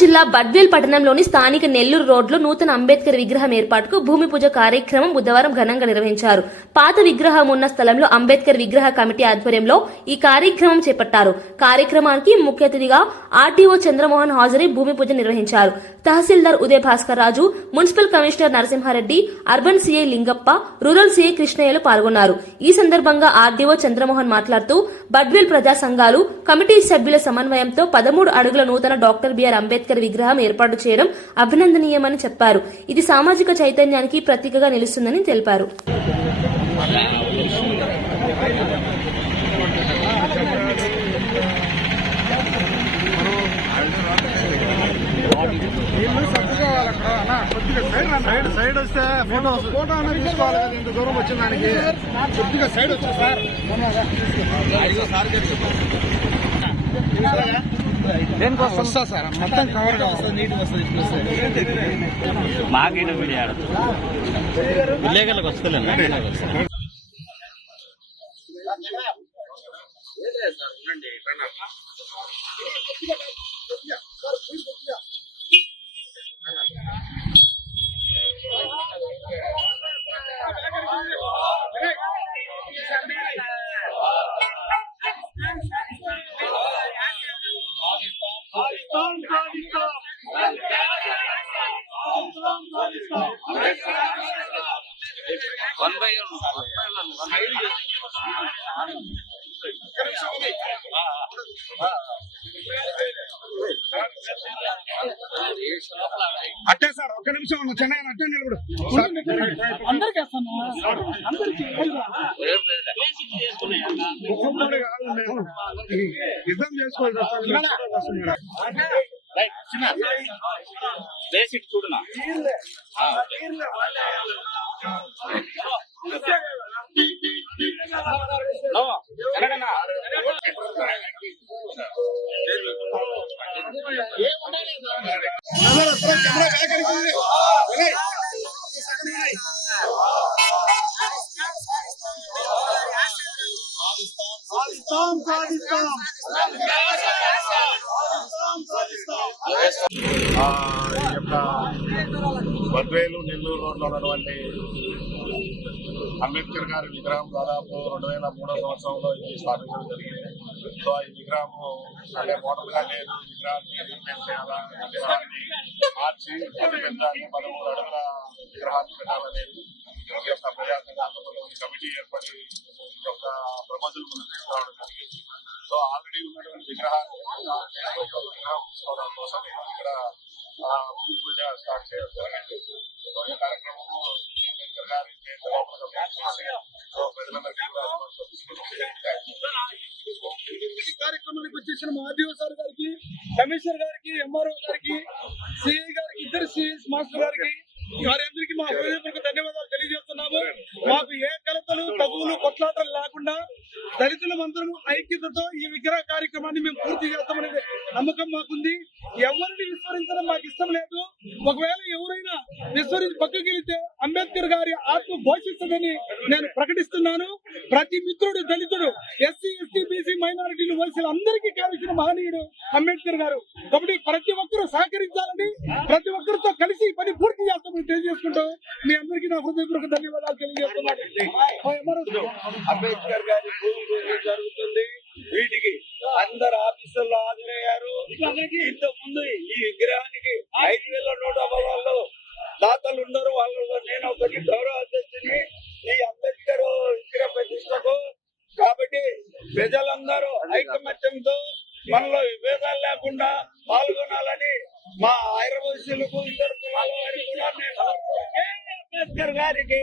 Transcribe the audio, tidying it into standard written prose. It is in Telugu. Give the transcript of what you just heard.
జిల్లా బద్వేల్ పట్టణంలోని స్థానిక నెల్లూరు రోడ్లో నూతన అంబేద్కర్ విగ్రహం ఏర్పాటుకు భూమి పూజ కార్యక్రమం బుధవారం ఘనంగా నిర్వహించారు. పాత విగ్రహం ఉన్న స్థలంలో అంబేద్కర్ విగ్రహ కమిటీ ఆధ్వర్యంలో ఈ కార్యక్రమం చేపట్టారు. కార్యక్రమానికి ముఖ్య అతిథిగా ఆర్టీఓ చంద్రమోహన్ హాజరై భూమి పూజ నిర్వహించారు. Tahsildar Udaya Bhaskar Raju, municipal commissioner Narasimha Reddy, urban CI Lingappa, rural CI కృష్ణయ్యలు పాల్గొన్నారు. ఈ సందర్భంగా ఆర్డీఓ చంద్రమోహన్ మాట్లాడుతూ బద్వేల్ ప్రజా సంఘాలు కమిటీ సభ్యుల సమన్వయంతో 13 అడుగుల నూతన డాక్టర్ బిఆర్ అంబేద్కర్ విగ్రహం ఏర్పాటు చేయడం అభినందనీయమని చెప్పారు. ఇది సామాజిక చైతన్యానికి ప్రతీకగా నిలుస్తుందని తెలిపారు. సైడ్ వస్తే ఫోటో అనేది తీసుకోవాలి. ఇంత దూరం వచ్చిన దానికి కొద్దిగా సైడ్ వచ్చా సార్. దేనికి వస్తా సార్ మొత్తం కవర్ వస్తుంది, నీట్గా వస్తుంది. మాకైనా విలేకరులకు వస్తలేదు. అట్టే సార్ ఒక్క నిమిషం చెన్నై అట్టే నిలబడు. యుద్ధం చేసుకోవాలి. చూడనా బద్వేలు నెల్లూరు రోడ్లో ఉన్నటువంటి అంబేద్కర్ గారి విగ్రహం దాదాపు 2003 సంవత్సరంలో ఇది స్థాపించడం జరిగింది. సో ఈ విగ్రహం అంటే మోడల్ గా లేదు, విగ్రహాన్ని రీప్లేస్ చేయాలా, విగ్రహాన్ని మార్చి పెంచాలి, 13 అడుగుల విగ్రహాన్ని పెట్టాలనేది ఈ యొక్క ప్రజా సంఘాలలో కమిటీ ఏర్పడి ఈ యొక్క ప్రపోజల్ ముందుకు తీసుకురావడం జరిగింది. సో ఆల్రెడీ ఉన్నటువంటి విగ్రహాన్ని విగ్రహం తీసుకోవడం కోసం ఇక్కడ భూమి పూజ స్టార్ట్ చేయడం జరిగింది. సో ఈ కార్యక్రమము అంబేద్కర్ గారి ఈ కార్యక్రమానికి వచ్చేసిన మా ఆర్డీఓ సార్ గారికి, కమిషనర్ గారికి, ఎంఆర్ఓ గారికి, సిఐ గారికి, ఇద్దరు సిఐస్ మాస్టర్ గారికి, వారందరికీ మా హృదయపూర్వక ధన్యవాదాలు తెలియజేస్తున్నాము. మాకు ఏ కలతలు, తగువులు, కొట్లాటలు లేకుండా దళితులందరూ ఐక్యతతో ఈ విగ్రహ కార్యక్రమాన్ని మేము పూర్తి చేస్తామనేది నమ్మకం మాకుంది. ఎవరిని విస్మరించడం మాకు ఇష్టం లేదు. ఒకవేళ ఎవరైనా విస్మరించి పక్కకి వెళితే అంబేద్కర్ గారి ఆత్మ ఘోషిస్తుందని నేను ప్రకటిస్తున్నాను. ప్రతి మిత్రుడు, దళితుడు, ఎస్సీ, ఎస్టీ, బీసీ, మైనారిటీలు, ఓసీలు అందరికీ కావలసిన మహనీయుడు అంబేద్కర్ గారు. కాబట్టి ప్రతి ఒక్కరూ సహకరించాలని, ప్రతి ఒక్కరితో కలిసి పని పూర్తి చేస్తామని తెలియజేసుకుంటూ మీ అందరికీ నా హృదయపూర్వక ధన్యవాదాలు తెలియజేస్తున్నాను. అంబేద్కర్ గారి భూమి పూజ జరుగుతుంది. వీటికి అందరు ఆఫీసర్లు హాజరయ్యారు. ఇంతకు ముందు ఈ విగ్రహానికి 5,150 వాళ్ళు దాతలు ఉన్నారు. వాళ్ళలో నేను ఒకటి గౌరవ అధ్యక్షుని ఈ అంబేద్కర్ విగ్రహ ప్రతిష్టకు. కాబట్టి ప్రజలందరూ ఐకమత్యంతో మనలో విభేదాలు లేకుండా పాల్గొనాలని మా ఐరవశులకు, ఇతర కులాల వారికి కూడా నేను అంబేద్కర్ గారికి